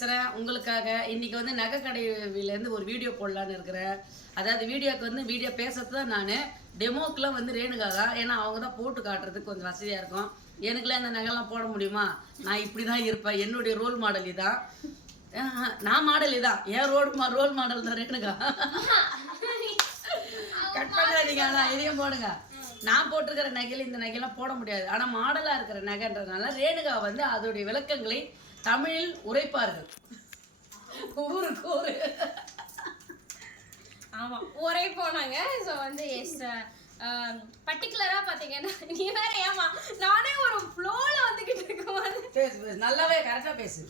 பேசுகிறேன் உங்களுக்காக. இன்றைக்கி வந்து நகை கடையிலேருந்து ஒரு வீடியோ போடலான்னு இருக்கிறேன். அதாவது வீடியோக்கு வந்து வீடியோ பேசுறது தான் நான், டெமோக்கெலாம் வந்து ரேணுகா தான். ஏன்னா அவங்க தான் போட்டு காட்டுறதுக்கு கொஞ்சம் வசதியாக இருக்கும். எனக்குலாம் இந்த நகைலாம் போட முடியுமா? நான் இப்படி தான் இருப்பேன். என்னுடைய ரோல் மாடல் இதான். நான் மாடல் இதான். என் ரோல் மாடல் தான் ரேணுகா. கட் பண்ணாதீங்க, ஆனால் இதையும் போடுங்க. நான் போட்டிருக்கிற நகையில் இந்த நகையெல்லாம் போட முடியாது. ஆனால் மாடலாக இருக்கிற நகைன்றதுனால ரேணுகா வந்து அதோடைய விளக்கங்களை தமிழில் உரைப்பார்கள். ஊருக்கு ஊரு. ஆமாம், ஒரே போனாங்க. ஸோ வந்து எஸ் பர்டிகுலராக பார்த்தீங்கன்னா நீ வேற ஏமா நானே ஒரு ஃப்ளோவில் வந்துக்கிட்டு இருக்கேன். நல்லாவே கரெக்டாக பேசு.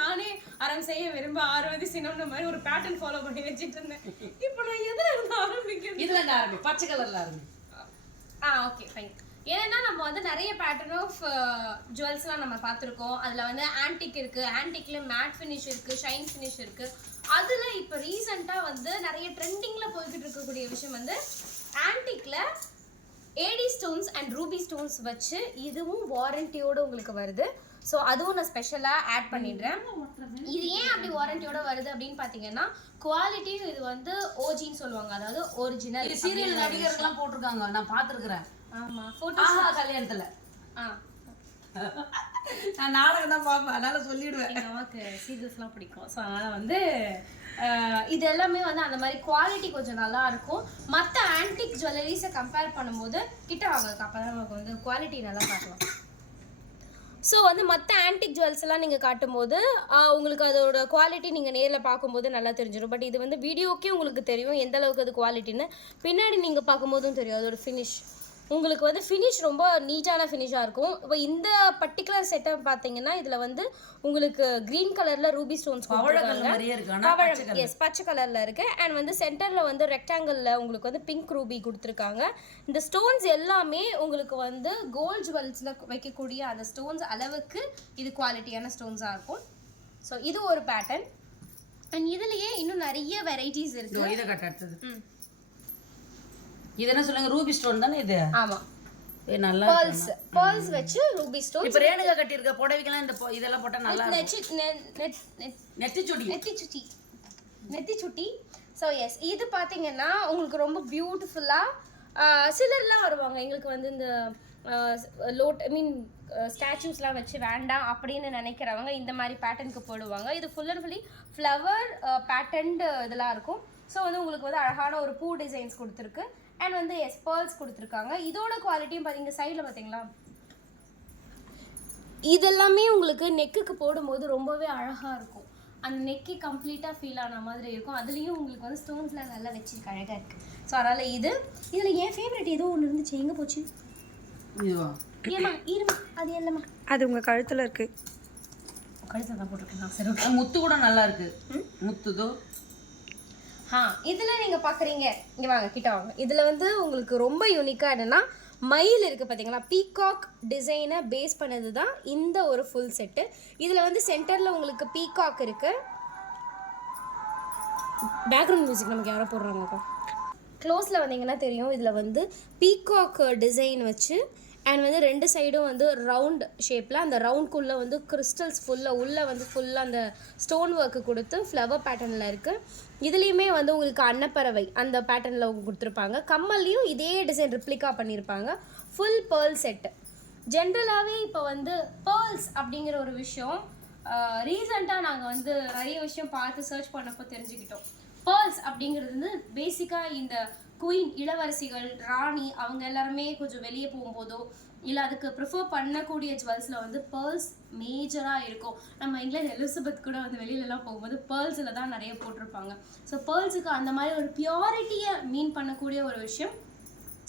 நானே அறம் செய்ய விரும்ப ஆர்வதி சினம்ன்ற மாதிரி ஒரு பேட்டர்ன் ஃபாலோ பண்ணி வச்சுட்டு இருந்தேன். இப்போ நான் எதில் இருந்து ஆரம்பிக்கிறேன்? இதில் இருந்து ஆரம்பி, பச்சை கலரில் ஆரம்பி. Okay fine. ஏன்னா நம்ம வந்து நிறைய பேட்டர்ன் ஆஃப் ஜுவல்ஸ்லாம் நம்ம பார்த்துருக்கோம். அதில் வந்து ஆன்டிக் இருக்குது, ஆன்டிக்கில் மேட் ஃபினிஷ் இருக்குது, ஷைன் ஃபினிஷ் இருக்குது. அதில் இப்போ ரீசெண்டாக வந்து நிறைய ட்ரெண்டிங்கில் போய்கிட்டு இருக்கக்கூடிய விஷயம் வந்து ஆன்டிக்கில் AD stones and ruby stones வச்சு இதுவும் வாரண்டியோடு உங்களுக்கு வருது. ஸோ அதுவும் நான் ஸ்பெஷலாக ஆட் பண்ணிடுறேன். இது ஏன் அப்படி வாரண்டியோட வருது அப்படின்னு பார்த்தீங்கன்னா குவாலிட்டி இது வந்து ஓஜின்னு சொல்லுவாங்க, அதாவது ஒரிஜினல். சீரியல் நடிகர்கள்லாம் போட்டிருக்காங்க, நான் பார்த்துருக்குறேன். ஆமாம், கல்யாணத்தில். நான் நாடகம் தான் பார்ப்பேன், அதனால சொல்லிடுவேன். எங்கள் அம்மாவுக்கு சீரியல்ஸ்லாம் பிடிக்கும். ஸோ அதனால் வந்து இது எல்லாமே வந்து அந்த மாதிரி குவாலிட்டி கொஞ்சம் நல்லா இருக்கும். மற்ற ஆன்டிக் ஜுவல்லரிஸை கம்பேர் பண்ணும்போது கிட்ட வாங்க, அப்போ தான் நமக்கு வந்து குவாலிட்டி நல்லா காட்டலாம். ஸோ வந்து மற்ற ஆன்டிக் ஜுவல்ஸ் எல்லாம் நீங்கள் காட்டும்போது உங்களுக்கு அதோட குவாலிட்டி நீங்கள் நேரில் பார்க்கும்போது நல்லா தெரிஞ்சிடும். பட் இது வந்து வீடியோக்கே உங்களுக்கு தெரியும் எந்த அளவுக்கு அது குவாலிட்டின்னு. பின்னாடி நீங்கள் பார்க்கும்போதும் தெரியும் அதோட ஃபினிஷ். உங்களுக்கு வந்து ஃபினிஷ் ரொம்ப நீட்டான ஃபினிஷாக இருக்கும். இப்போ இந்த பர்டிகுலர் செட்டப் பார்த்தீங்கன்னா இதில் வந்து உங்களுக்கு க்ரீன் கலரில் ரூபி ஸ்டோன்ஸ் கொடுத்துருக்காங்க. எஸ், பச்சை கலரில் இருக்குது. அண்ட் வந்து சென்டரில் வந்து ரெக்டாங்கிளில் உங்களுக்கு வந்து பிங்க் ரூபி கொடுத்துருக்காங்க. இந்த ஸ்டோன்ஸ் எல்லாமே உங்களுக்கு வந்து கோல்ட் ஜுவல்ஸில் வைக்கக்கூடிய அந்த ஸ்டோன்ஸ் அளவுக்கு இது குவாலிட்டியான ஸ்டோன்ஸாக இருக்கும். ஸோ இது ஒரு பேட்டர்ன். அண்ட் இதுலேயே இன்னும் நிறைய வெரைட்டிஸ் இருக்குது. இது என்ன சொல்லுங்க, ரூபி ஸ்டோன் தானே இது? ஆமா, நல்லா பேர்ல்ஸ் வச்சு ரூபி ஸ்டோன். இப்போ ரேணுகா கட்டி இருக்க புடவைக்கெல்லாம் இந்த இதெல்லாம் போட்டா நல்லா இருக்கும். நெத்தி சுட்டி. ஸோ எஸ், இது பார்த்தீங்கன்னா உங்களுக்கு ரொம்ப பியூட்டிஃபுல்லாக சிலர்லாம் வருவாங்க எங்களுக்கு வந்து இந்த ஸ்டாச்சூஸ்லாம் வச்சு வேண்டாம் அப்படின்னு நினைக்கிறவங்க இந்த மாதிரி பேட்டர்னுக்கு போடுவாங்க. இது full and fully flower patterned இதெல்லாம் இருக்கும். ஸோ வந்து உங்களுக்கு வந்து அழகான ஒரு பூ டிசைன்ஸ் கொடுத்துருக்கு. அண்ட் வந்து பேர்ல்ஸ் கொடுத்துருக்காங்க. இதோட குவாலிட்டியும் பார்த்தீங்க சைடில் பார்த்தீங்களா, இதெல்லாமே உங்களுக்கு நெக்குக்கு போடும்போது ரொம்பவே அழகாக இருக்கும். அந்த நெக்கே கம்ப்ளீட்டாக ஃபீல் ஆன மாதிரி இருக்கும். அதுலேயும் உங்களுக்கு வந்து ஸ்டோன்ஸ்லாம் நல்லா வச்சுருக்கு, அழகாக இருக்குது. ஸோ அதனால் இதில் என் ஃபேவரட் ஏதோ ஒன்று இருந்துச்சு, எங்கே போச்சு? ஏமா இருமா, அது இல்லைம்மா, அது உங்கள் கழுத்தில் இருக்குது. கழுத்தில் தான் போட்டிருக்கேன். சரி, முத்து கூட நல்லா இருக்குது. முத்துதோ இதில் நீங்கள் பார்க்குறீங்க, இங்கே வாங்க, கிட்ட வாங்க. இதில் வந்து உங்களுக்கு ரொம்ப யூனிக்காக என்னென்னா மயில் இருக்குது பார்த்தீங்களா, பீகாக் டிசைனை பேஸ் பண்ணது தான் இந்த ஒரு ஃபுல் செட்டு. இதில் வந்து சென்டரில் உங்களுக்கு பீகாக் இருக்குது. பேக்ரவுண்ட் மியூசிக் நமக்கு யாரோ போடுறாங்கக்கா. க்ளோஸில் வந்தீங்கன்னா தெரியும், இதில் வந்து பீகாக் டிசைன் வச்சு அண்ட் வந்து ரெண்டு சைடும் வந்து ரவுண்ட் ஷேப்பில், அந்த ரவுண்ட்குள்ளே வந்து கிறிஸ்டல்ஸ் ஃபுல்லாக உள்ளே வந்து ஃபுல்லாக அந்த ஸ்டோன் ஒர்க்கு கொடுத்து ஃப்ளவர் பேட்டர்னில் இருக்குது. இதுலேயுமே வந்து உங்களுக்கு அன்னப்பறவை அந்த பேட்டர்னில் கொடுத்துருப்பாங்க. கம்மல்லையும் இதே டிசைன் ரிப்ளிகா பண்ணியிருப்பாங்க. Full pearl set. ஜென்ரலாகவே இப்போ வந்து பேர்ல்ஸ் அப்படிங்கிற ஒரு விஷயம் ரீசெண்டாக நாங்கள் வந்து நிறைய விஷயம் பார்த்து சர்ச் பண்ணப்போ தெரிஞ்சுக்கிட்டோம். பேர்ல்ஸ் அப்படிங்கிறது வந்து பேசிக்காக இந்த குயின், இளவரசிகள், ராணி அவங்க எல்லாருமே கொஞ்சம் வெளியே போகும்போதோ இல்லை அதுக்கு ப்ரிஃபர் பண்ணக்கூடிய ஜுவல்ஸில் வந்து பேர்ல்ஸ் மேஜராக இருக்கும். நம்ம இங்கிலாந்து எலிசபெத் கூட வந்து வெளியிலலாம் போகும்போது பேர்ல்ஸில் தான் நிறைய போட்டிருப்பாங்க. ஸோ பேர்ல்ஸுக்கு அந்த மாதிரி ஒரு பியூரிட்டியை மீன் பண்ணக்கூடிய ஒரு விஷயம்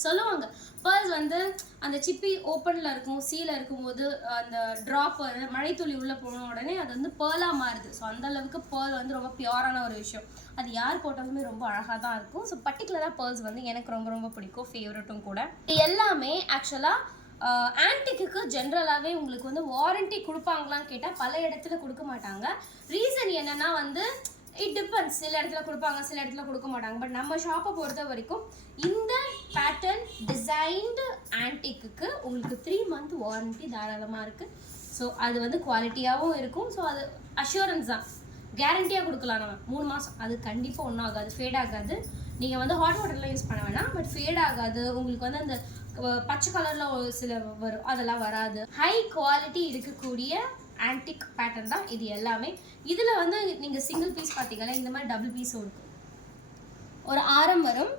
சொல்லுவாங்க. பேர்ல்ஸ் வந்து அந்த சிப்பி ஓப்பனில் இருக்கும், சீல இருக்கும்போது அந்த ட்ராப்பர் மழைத்துளி உள்ளே போன உடனே அது வந்து பேர்லாக மாறுது. ஸோ அந்தளவுக்கு பேர்ல் வந்து ரொம்ப பியூரான ஒரு விஷயம். அது யார் போட்டாலுமே ரொம்ப அழகாக தான் இருக்கும். ஸோ பர்டிகுலராக பேர்ல்ஸ் வந்து எனக்கு ரொம்ப ரொம்ப பிடிக்கும், ஃபேவரட்டும் கூட. எல்லாமே ஆக்சுவலாக ஆன்டிக்கு ஜென்ரலாகவே உங்களுக்கு வந்து வாரண்டி கொடுப்பாங்களான்னு கேட்டால் பல இடத்துல கொடுக்க மாட்டாங்க. ரீசன் என்னென்னா வந்து இட் டிபெண்ட்ஸ். சில இடத்துல கொடுப்பாங்க, சில இடத்துல கொடுக்க மாட்டாங்க. பட் நம்ம ஷாப்பை பொறுத்த வரைக்கும் இந்த பேட்டர்ன் டிசைன்டு ஆன்டிக்கு உங்களுக்கு 3 month வாரண்டி தாராளமாக இருக்குது. ஸோ அது வந்து குவாலிட்டியாகவும் இருக்கும். ஸோ அது அஷூரன்ஸ் தான். கேரண்டியாக கொடுக்கலாம் நம்ம 3 மாதம். அது கண்டிப்பாக ஒன்றும் ஆகாது, ஃபேட் ஆகாது. நீங்கள் வந்து ஹாட் வாட்டர்லாம் யூஸ் பண்ண வேணாம், பட் ஃபேட் ஆகாது. உங்களுக்கு வந்து அந்த பச்சை கலரில் சில வரும், அதெல்லாம் வராது. ஹை குவாலிட்டி இருக்கக்கூடிய ஆன்டிக் பேட்டர்ன் தான் இது எல்லாமே. இதில் வந்து நீங்கள் சிங்கிள் பீஸ் பார்த்தீங்கன்னா இந்த மாதிரி டபுள் பீஸும் இருக்கும். ஒரு ஆரம் வரும்,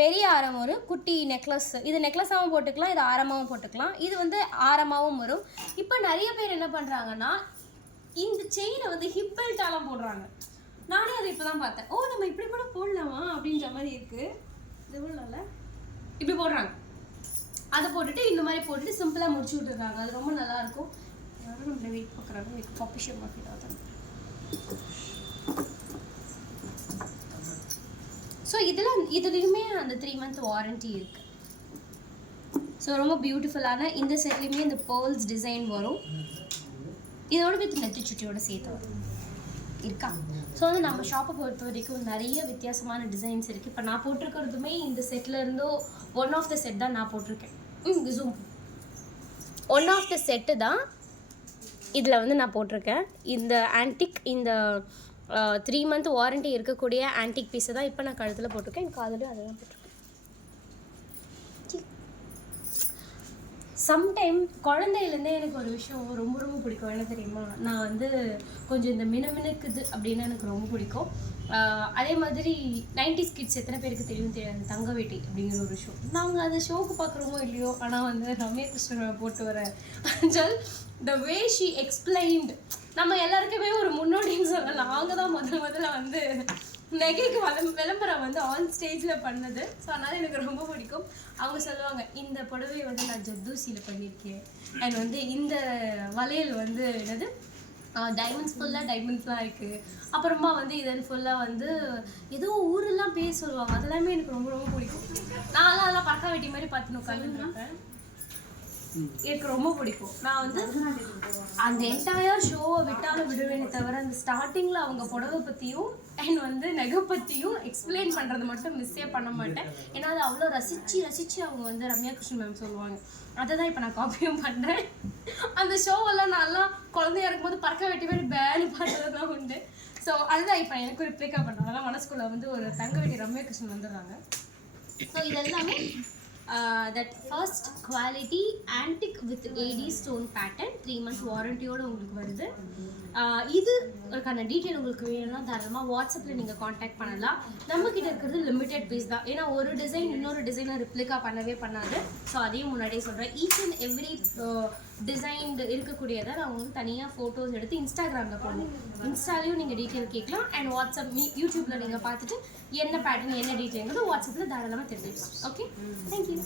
பெரிய ஆரம் வரும், குட்டி நெக்லஸ். இது நெக்லஸாகவும் போட்டுக்கலாம், இது ஆரமாகவும் போட்டுக்கலாம். இது வந்து ஆரமாகவும் வரும். இப்போ நிறைய பேர் என்ன பண்ணுறாங்கன்னா இந்த செயினை வந்து ஹிப் பெல்ட்டாலாம் போடுறாங்க. நானே அதை இப்போ தான் பார்த்தேன். ஓ, நம்ம இப்படி கூட போடலாமா அப்படின்ற மாதிரி இருக்குது. இது இவ்வளோல இப்படி போடுறாங்க. அதை போட்டுட்டு இந்த மாதிரி போட்டுட்டு சிம்பிளாக முடிச்சு விட்டுருக்காங்க. அது ரொம்ப நல்லாயிருக்கும். யாரும் நம்மளை வெயிட் பார்க்குறாங்க, எனக்கு பப்பிஷம் மாஃபிட் ஆகுது. ஸோ இதுலேயுமே அந்த 3 month வாரண்டி இருக்குது. ஸோ ரொம்ப பியூட்டிஃபுல்லான இந்த செட்லேயுமே இந்த பேர்ல்ஸ் டிசைன் வரும். இதோட வித் நெத்தி சுட்டியோட சேர்த்து வரும் இருக்கா. ஸோ வந்து நம்ம ஷாப்பை பொறுத்த வரைக்கும் நிறைய வித்தியாசமான டிசைன்ஸ் இருக்குது. இப்போ நான் போட்டிருக்கிறதுமே இந்த செட்டில் இருந்தோ ஒன் ஆஃப் த செட் தான் நான் போட்டிருக்கேன். Zoom one of the set தான் இதில் வந்து நான் போட்டிருக்கேன். இந்த ஆன்டிக் இந்த 3 month வாரண்டி இருக்கக்கூடிய ஆன்டிக் பீஸை தான் இப்போ நான் கழுத்தில் போட்டிருக்கேன். என் காதுலையும் அதை தான் போட்டிருக்கேன். சம்டைம் குழந்தையிலேருந்தே எனக்கு ஒரு விஷயம் ரொம்ப ரொம்ப பிடிக்கும். என்ன தெரியுமா, நான் வந்து கொஞ்சம் இந்த மினுக்குது அப்படின்னா எனக்கு ரொம்ப பிடிக்கும். அதே மாதிரி 90s கிட்ஸ் எத்தனை பேருக்கு தெரியாது, தங்க வேட்டி அப்படிங்கிற ஒரு ஷோ. நாங்கள் அந்த ஷோக்கு பார்க்குறோமோ இல்லையோ, ஆனால் வந்து ரம்யா கிருஷ்ணன் போட்டு வர அஞ்சல் த வே ஷி எக்ஸ்பிளைன்ட் நம்ம எல்லாருக்குமே ஒரு முன்னோடின்னு சொல்லலாம். அவங்க தான் முதல்ல வந்து நெகைக்கு விளம்பரம் வந்து ஆன் ஸ்டேஜில் பண்ணது. ஸோ அதனால் எனக்கு ரொம்ப பிடிக்கும். அவங்க சொல்லுவாங்க, இந்த புடவையை வந்து நான் ஜர்தோசியில் பண்ணியிருக்கேன், அண்ட் வந்து இந்த வளையல் வந்து என்னது டைமண்ட்ஸ், ஃபுல்லாக டைமண்ட்ஸ்லாம் இருக்குது. அப்புறமா வந்து இதன் ஃபுல்லாக வந்து ஏதோ ஊரெல்லாம் பேர் சொல்லுவாங்க. அதெல்லாமே எனக்கு ரொம்ப ரொம்ப பிடிக்கும். நான்லாம் அதெல்லாம் பறக்க வெட்டி மாதிரி பார்த்துன்னு உட்காந்துருப்பேன். எனக்கு ரொம்ப பிடிக்கும். நான் வந்து அந்த என்டையர் ஷோவை விட்டாலும் விடுவேனே தவிர அந்த ஸ்டார்டிங்கில் அவங்க புடவை பற்றியும் அண்ட் வந்து நகை பற்றியும் எக்ஸ்பிளைன் பண்ணுறது மட்டும் மிஸ்ஸே பண்ண மாட்டேன். ஏன்னா அது அவ்வளோ ரசித்து அவங்க வந்து ரம்யா கிருஷ்ணன் மேம் சொல்லுவாங்க. அதை தான் இப்போ நான் காப்பியும் பண்ணுறேன். அந்த ஷோவெல்லாம் நான்லாம் குழந்தையா இருக்கும்போது பறக்க வெட்டி மாதிரி பேனு பார்த்தது தான் உண்டு. ஸோ அதுதான் இப்போ எனக்கு ரிப்ளிகா பண்ணுறாங்க. அதெல்லாம் மனசுக்குள்ளே வந்து ஒரு தங்க வெட்டி ரம்யா கிருஷ்ணன் வந்துடுறாங்க. ஸோ இதெல்லாமே that first quality antique with AD stone pattern 3 month வாரண்டியோட உங்களுக்கு வருது. இதுக்கான டீட்டெயில் உங்களுக்கு வேணும்னா தாராளமாக வாட்ஸ்அப்பில் நீங்கள் காண்டாக்ட் பண்ணலாம். நம்மக்கிட்ட இருக்கிறது லிமிடெட் பீஸ் தான். ஏன்னா ஒரு டிசைன் இன்னொரு டிசைனை ரிப்ளிகா பண்ணவே பண்ணாது. ஸோ அதையும் முன்னாடியே சொல்கிறேன். ஈச் அண்ட் எவ்ரி டிசைன் இருக்கக்கூடியதை நான் உங்களுக்கு தனியாக ஃபோட்டோஸ் எடுத்து இன்ஸ்டாகிராமில் போடணும். இன்ஸ்டாலையும் நீங்கள் டீட்டெயில் கேட்கலாம். அண்ட் வாட்ஸ்அப் யூடியூப்பில் நீங்கள் பார்த்துட்டு என்ன பேட்டர்ன் என்ன டீட்டெயில்ங்கிறது வாட்ஸ்அப்பில் தாராளமாக தெரிஞ்சுக்கலாம். Okay, thank you.